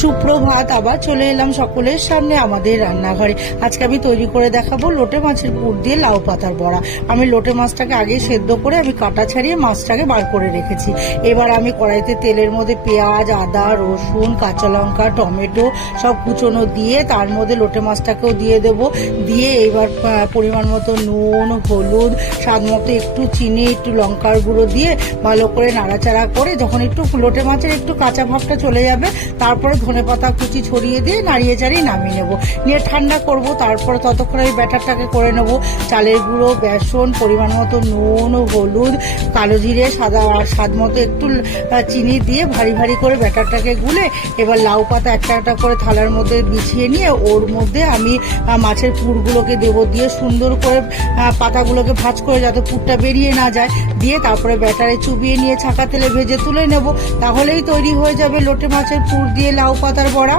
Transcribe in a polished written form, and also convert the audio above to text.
সুপ্রভাত, আবার চলে এলাম সকলের সামনে আমাদের রান্নাঘরে। আজকে আমি তৈরি করে দেখাবো লোটে মাছের পুর দিয়ে লাউ পাতার বড়া। আমি লোটে মাছটাকে আগে সেদ্ধ করে আমি কাটা ছাড়িয়ে মাছটাকে বার করে রেখেছি। এবার আমি কড়াইতে তেলের মধ্যে পেঁয়াজ, আদা, রসুন, কাঁচা লঙ্কা, টমেটো সব কুচোনো দিয়ে তার মধ্যে লোটে মাছটাকেও দিয়ে দেবো। দিয়ে এবার পরিমাণ মতো নুন, হলুদ, স্বাদ মতো একটু চিনি, একটু লঙ্কার গুঁড়ো দিয়ে ভালো করে নাড়াচাড়া করে যখন একটু লোটে মাছের একটু কাঁচা ভাবটা চলে যাবে, তারপরে ধনেপাতা কুচি ছড়িয়ে দিয়ে নাড়িয়ে চাড়িয়ে নামিয়ে নেবো। নিয়ে ঠান্ডা করব। তারপরে ততক্ষণ আমি ব্যাটারটাকে করে নেবো। চালের গুঁড়ো, বেসন, পরিমাণ মতো নুন, হলুদ, কালো জিরে, সাদা স্বাদ মতো একটু চিনি দিয়ে ভারী ভারী করে ব্যাটারটাকে গুলে এবার লাউ পাতা একটা একটা করে থালার মধ্যে বিছিয়ে নিয়ে ওর মধ্যে আমি মাছের পুরগুলোকে দেবো। দিয়ে সুন্দর করে পাতাগুলোকে ভাঁজ করে যাতে পুরটা বেরিয়ে না যায়, দিয়ে তারপরে ব্যাটারে চুবিয়ে নিয়ে ছাঁকা তেলে ভেজে তুলে নেব। তাহলেই তৈরি হয়ে যাবে লোটে মাছের পুর দিয়ে লাউ পাতার বড়া।